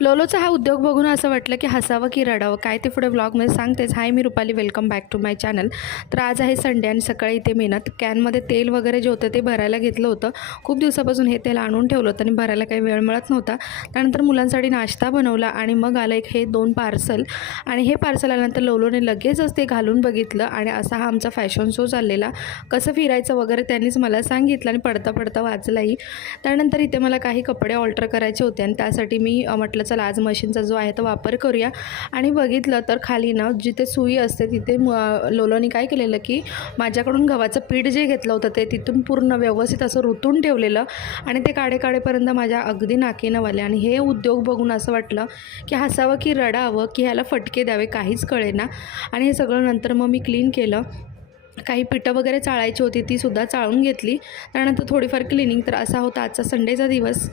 लोलोचा हा उद्योग बघून असं वाटलं की हसावं की रडावं, काय ते पुढे व्लॉगमध्ये सांगतेच. हाय, मी Rupali, welcome back to my channel. तर आज आहे संडे आणि सकाळी इथे मेहनत कॅनमध्ये तेल वगैरे जे होतं ते भरायला घेतलं होतं. खूप दिवसापासून हे तेल आणून ठेवलं होतं आणि भरायला काही वेळ मिळत नव्हता. त्यानंतर मुलांसाठी नाश्ता बनवला आणि मग आलं एक हे 2 पार्सल. आणि हे पार्सल आल्यानंतर लोलोने लगेचच ते घालून बघितलं आणि असा हा आमचा फॅशन शो चाललेला. कसं फिरायचं वगैरे त्यांनीच मला सांगितलं आणि पडता पडता वाचलाही. त्यानंतर इथे मला काही कपडे ऑल्टर करायचे होते आणि त्यासाठी मी म्हटलं चला आज मशीनचा जो आहे तो वापर करूया. आणि बघितलं तर खाली ना जिथे सुई असते तिथे लोलोनी काय केलेलं की माझ्याकडून गव्हाचं पीठ जे घेतलं होतं ते तिथून पूर्ण व्यवस्थित असं रुतून ठेवलेलं आणि ते काढेपर्यंत माझ्या अगदी नाकीनं वाले. आणि हे उद्योग बघून असं वाटलं की हसावं की रडावं की ह्याला फटके द्यावे, काहीच कळेना. आणि हे सगळं नंतर मग मी क्लीन केलं. काही पिठं वगैरे चाळायची होती तीसुद्धा चाळून घेतली. त्यानंतर थोडीफार क्लिनिंग. तर असा होता आजचा संडेचा दिवस.